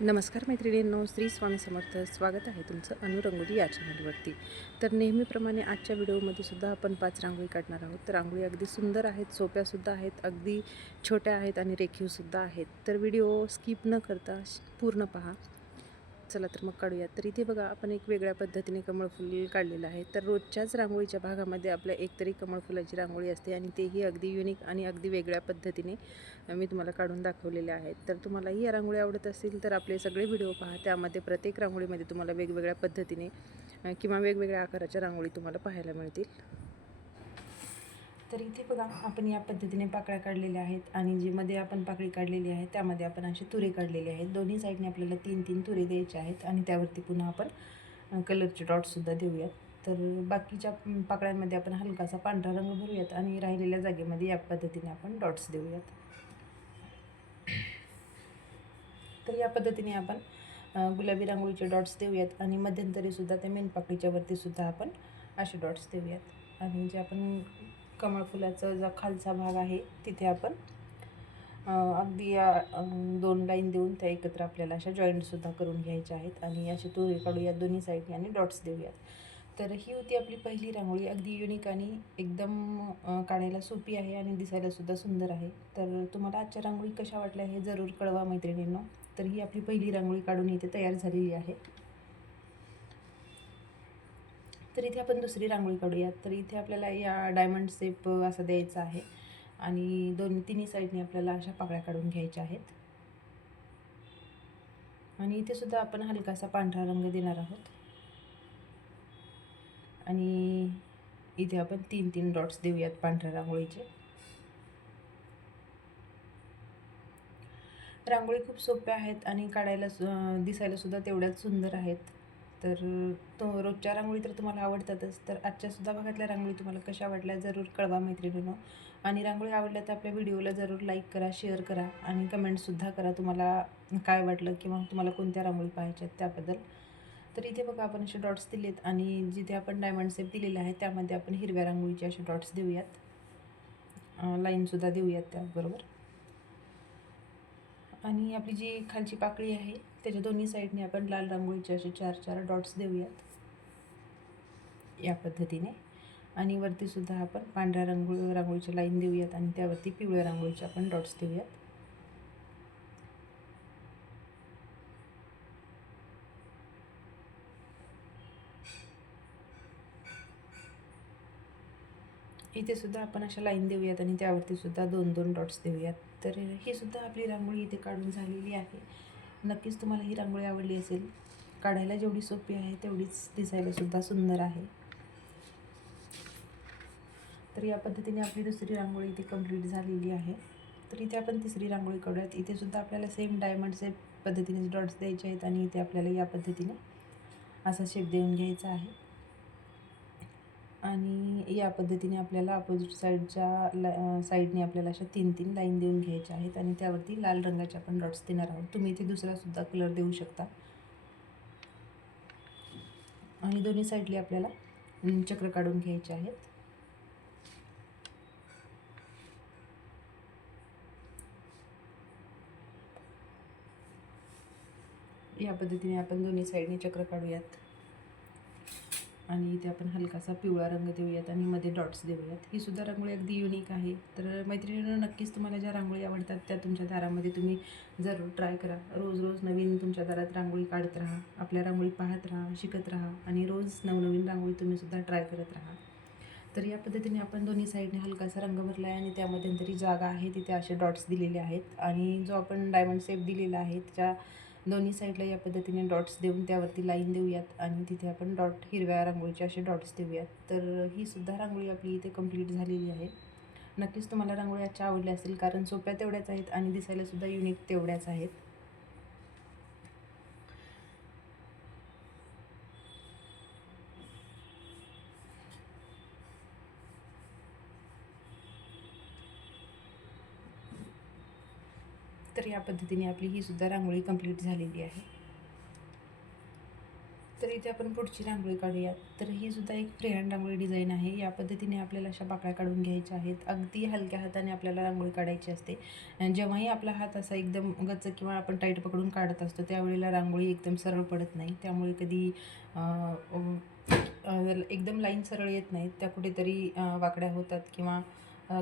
नमस्कार मैत्रिणींनो, श्री स्वामी समर्थ. स्वागत आहे तुमचं रंगोली या चॅनलवरती. तर नेहमीप्रमाणे आजच्या व्हिडिओमध्ये सुद्धा आपण 5 रांगोळी काढणार आहोत. तर रांगोळी अगदी सुंदर आहेत, सोप्यासुद्धा आहेत, अगदी छोट्या आहेत आणि रेखीवसुद्धा आहेत. तर व्हिडिओ स्किप न करता पूर्ण पहा. चला तर मग काढूयात. तर इथे बघा, आपण एक वेगळ्या पद्धतीने कमळ फूल काढलेलं आहे. तर रोजच्याच रांगोळीच्या भागामध्ये आपल्या एकतरी कमळ फुलाची रांगोळी असते आणि तेही अगदी युनिक आणि अगदी वेगळ्या पद्धतीने मी तुम्हाला काढून दाखवलेले आहेत. तर तुम्हालाही या रांगोळी आवडत असतील तर आपले सगळे व्हिडिओ पहा. त्यामध्ये प्रत्येक रांगोळीमध्ये तुम्हाला वेगवेगळ्या पद्धतीने किंवा वेगवेगळ्या आकाराच्या रांगोळी तुम्हाला पाहायला मिळतील. तर इथे बघा, आपण या पद्धतीने पाकळ्या काढलेल्या आहेत आणि जी मध्ये आपण पाकळी काढलेली आहे त्यामध्ये आपण असे तुरे काढलेले आहेत. दोन्ही साईडने आपल्याला 3-3 तुरे द्यायचे आहेत आणि त्यावरती पुन्हा आपण कलरचे डॉट्ससुद्धा देऊयात. तर बाकीच्या पाकळ्यांमध्ये आपण हलकासा पांढरा रंग भरूयात आणि राहिलेल्या जागेमध्ये या पद्धतीने आपण डॉट्स देऊयात. तर या पद्धतीने आपण गुलाबी रांगोळीचे डॉट्स देऊयात आणि मध्यंतरीसुद्धा त्या मेनपाकळीच्या वरतीसुद्धा आपण असे डॉट्स देऊयात. आणि जे आपण कमळ फुलाचा जो खालचा भाग आहे तिथे आपण अगदी 2 लाईन देऊन त्या एकत्र आपल्याला अशा जॉईंटसुद्धा करून घ्यायच्या आहेत आणि असे तुरे काढूयात दोन्ही साईडने आणि डॉट्स देऊयात. तर ही होती आपली पहिली रांगोळी. अगदी युनिक आणि एकदम काढायला सोपी आहे आणि दिसायलासुद्धा सुंदर आहे. तर तुम्हाला आजच्या रांगोळी कशा वाटल्या हे जरूर कळवा मैत्रिणींनो. तर ही आपली पहिली रांगोळी काढून इथे तयार झालेली आहे. तर इथे आपण दुसरी रांगोळी काढूयात. तर इथे आपल्याला या डायमंड शेप असा द्यायचा आहे आणि तिन्ही साईडने आपल्याला अशा पाकळ्या काढून घ्यायच्या आहेत आणि इथे सुद्धा आपण हलकासा पांढरा रंग देणार आहोत आणि इथे आपण 3-3 डॉट्स देऊयात पांढऱ्या रांगोळीचे. रांगोळी खूप सोप्या आहेत आणि काढायला दिसायला सुद्धा तेवढ्याच सुंदर आहेत. तर रोजच्या रांगोळी तर तुम्हाला आवडतातच. तर आजच्यासुद्धा भागातल्या रांगोळी तुम्हाला कशा वाटल्या जरूर कळवा मैत्रिणींनो. आणि रांगोळी आवडल्या तर आपल्या व्हिडिओला जरूर लाईक करा, शेअर करा आणि कमेंटसुद्धा करा तुम्हाला काय वाटलं किंवा तुम्हाला कोणत्या रांगोळी पाहायच्या आहेत त्याबद्दल. तर इथे बघा, आपण असे डॉट्स दिलेत आणि जिथे आपण डायमंड शेप दिलेला आहे त्यामध्ये आपण हिरव्या रांगोळीचे असे डॉट्स देऊयात. लाईनसुद्धा देऊयात त्याबरोबर. आणि आपली जी खालची पाकळी आहे त्याच्या दोन्ही साईडने आपण लाल रांगोळीचे असे 4-4 डॉट्स देऊयात या पद्धतीने. आणि वरतीसुद्धा आपण पांढऱ्या रांगोळीच्या लाईन देऊयात आणि त्यावरती पिवळ्या रांगोळीचे आपण डॉट्स देऊयात. इथे सुद्धा आपण अशा लाईन देऊयात आणि त्यावरती सुद्धा 2-2 डॉट्स देऊयात. तर ही सुद्धा आपली रांगोळी इथे काढून झालेली आहे. नक्कीच तुम्हाला ही रांगोळी आवडली असेल. काढायला जेवढी सोपी आहे तेवढीच दिसायला सुद्धा सुंदर आहे. तर या पद्धतीने आपली दुसरी रांगोळी इथे कंप्लीट झालेली आहे. तर इथे आपण तिसरी रांगोळी काढूयात. इथे सुद्धा आपल्याला सेम डायमंड शेप पद्धतीने डॉट्स द्यायचे आहेत आणि इथे आपल्याला या पद्धतीने असा शेप देऊन घ्यायचा आहे आणि या पद्धतीने आपल्याला अपोजिट साईडच्या साईडने आपल्याला अशा 3-3 लाईन देऊन घ्यायच्या आहेत आणि त्यावरती लाल रंगाचे आपण डॉट्स देणार आहोत. तुम्ही इथे दुसरासुद्धा कलर देऊ शकता आणि दोन्ही साईडले आपल्याला चक्र काढून घ्यायचे आहेत. या पद्धतीने आपण दोन्ही साईडने चक्र काढूयात आणि इथे आपण हलकासा पिवळा रंग देऊयात आणि मध्ये डॉट्स देऊयात. ही सुद्धा रांगोळी अगदी युनिक आहे. तर मैत्रिणींनो, नक्कीच तुम्हाला ज्या रांगोळी आवडतात त्या तुमच्या दारामध्ये तुम्ही जरूर ट्राय करा. रोज रोज नवीन तुमच्या दारात रांगोळी काढत राहा, आपल्या रांगोळी पाहत राहा, शिकत राहा आणि रोज नवनवीन रांगोळी तुम्हीसुद्धा ट्राय करत राहा. तर या पद्धतीने आपण दोन्ही साईडने हलकासा रंग भरला आहे आणि त्या मध्यंतरी जागा आहे तिथे असे डॉट्स दिलेले आहेत आणि जो आपण डायमंड शेप दिलेला आहे त्याच्या दोन्ही साईडला या पद्धतीने डॉट्स देऊन त्यावरती लाईन देऊयात आणि तिथे आपण हिरव्या रांगोळीचे असे डॉट्स देऊयात. तर ही सुद्धा रांगोळी आपली इथे कंप्लीट झालेली आहे. नक्कीच तुम्हाला रांगोळी आजच्या आवडल्या असेल, कारण सोप्या तेवढ्याच आहेत आणि दिसायलासुद्धा युनिक तेवढ्याच आहेत. तर या पद्धतीने आपली ही सुद्धा रांगोळी कंप्लीट झालेली आहे. तर इथे आपण पुढची रांगोळी काढूयात. तर ही सुद्धा एक फ्री हँड रांगोळी डिझाईन आहे. या पद्धतीने आपल्याला अशा पाकळ्या काढून घ्यायच्या आहेत. अगदी हलक्या हाताने आपल्याला रांगोळी काढायची असते. जेव्हाही आपला हात असा एकदम गच्च किंवा आपण टाईट पकडून काढत असतो त्यावेळेला रांगोळी एकदम सरळ पडत नाही. त्यामुळे कधी एकदम लाईन सरळ येत नाहीत, त्या कुठेतरी वाकड्या होतात किंवा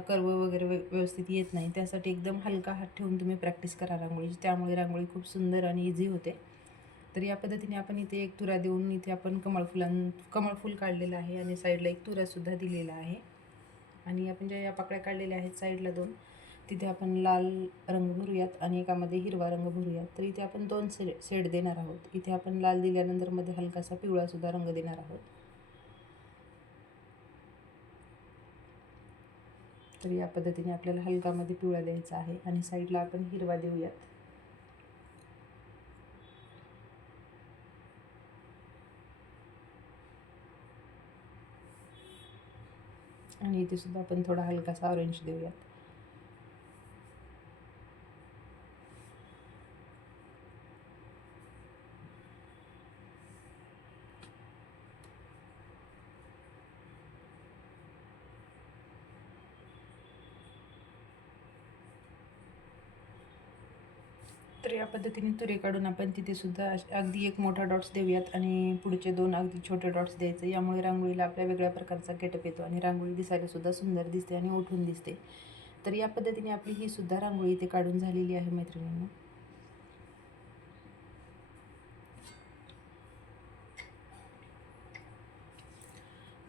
कर्व वगैरे व्यवस्थित येत नाही. त्यासाठी एकदम हलका हात ठेवून तुम्ही प्रॅक्टिस करा रांगोळीची. त्यामुळे रांगोळी खूप सुंदर आणि इझी होते. तर या पद्धतीने आपण इथे एक तुरा देऊन इथे आपण कमळफूल काढलेलं आहे आणि साईडला एक तुरासुद्धा दिलेला आहे. आणि आपण ज्या या पाकळ्या काढलेल्या आहेत साईडला 2, तिथे आपण लाल रंग भरूयात आणि एकामध्ये हिरवा रंग भरूयात. तर इथे आपण 2 शेड देणार आहोत. इथे आपण लाल दिल्यानंतर मध्ये हलकासा पिवळासुद्धा रंग देणार आहोत. तर या पद्धतीने आपल्याला हलकामध्ये पिवळा द्यायचा आहे आणि साईडला आपण हिरवा देऊयात. आणि इथे सुद्धा आपण थोडा हलकासा ऑरेंज देऊयात. तर या पद्धतीने तुरे काढून आपण तिथे सुद्धा अगदी एक मोठा डॉट्स देऊयात आणि पुढचे 2 अगदी छोटे डॉट्स द्यायचे. यामुळे रांगोळीला आपल्या वेगळ्या प्रकारचा गेटअप येतो आणि रांगोळी दिसायला सुद्धा सुंदर दिसते आणि उठून दिसते. तर या पद्धतीने आपली ही सुद्धा रांगोळी इथे काढून झालेली आहे मैत्रिणींनो.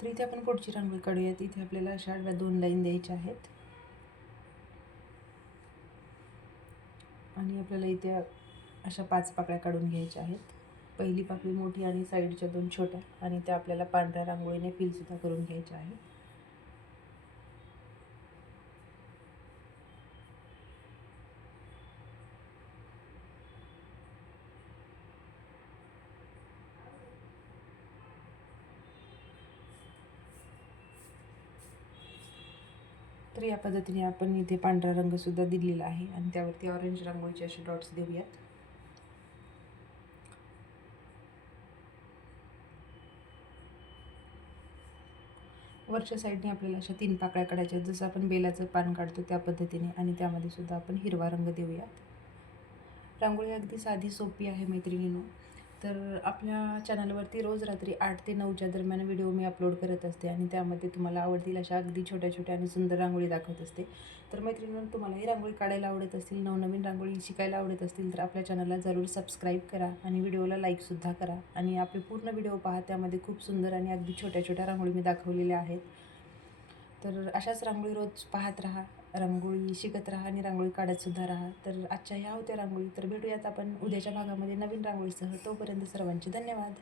तर इथे आपण पुढची रांगोळी काढूयात. इथे आपल्याला अशा 2 लाईन द्यायच्या आहेत आणि आपल्याला इथे अशा 5 पाकळ्या काढून घ्यायच्या आहेत. पहिली पाकळी मोठी आणि साईडच्या 2 छोट्या आणि त्या आपल्याला पांढऱ्या रांगोळीने फिलसुद्धा करून घ्यायच्या आहेत. तर या पद्धतीने आपण इथे पांढरा रंगसुद्धा दिलेला आहे आणि त्यावरती ऑरेंज रांगोळीचे असे डॉट्स देऊयात. वरच्या साईडने आपल्याला अशा 3 पाकळ्या काढायच्या आहेत, जसं आपण बेलाचं पान काढतो त्या पद्धतीने. आणि त्यामध्ये सुद्धा आपण हिरवा रंग देऊयात. रांगोळी अगदी साधी सोपी आहे मैत्रिणींनो. तर आपल्या चॅनलवरती रोज रात्री 8 ते 9च्या दरम्यान व्हिडिओ मी अपलोड करत असते आणि त्यामध्ये तुम्हाला आवडतील अशा अगदी छोट्या छोट्या आणि सुंदर रांगोळी दाखवत असते. तर मैत्रिणींनो, तुम्हालाही रांगोळी काढायला आवडत असतील, नवनवीन रांगोळी शिकायला आवडत असतील तर आपल्या चॅनलला जरूर सबस्क्राईब करा आणि व्हिडिओला लाईकसुद्धा करा. आणि आपले पूर्ण व्हिडिओ पहा, त्यामध्ये खूप सुंदर आणि अगदी छोट्या छोट्या रांगोळी मी दाखवलेल्या आहेत. तर अशाच रांगोळी रोज पाहत राहा, रांगोळी शिकत राहा आणि रांगोळी काढतसुद्धा राहा. तर आजच्या ह्या होत्या रांगोळी. तर भेटूयात आपण उद्याच्या भागामध्ये नवीन रांगोळीसह. तोपर्यंत सर्वांचे धन्यवाद.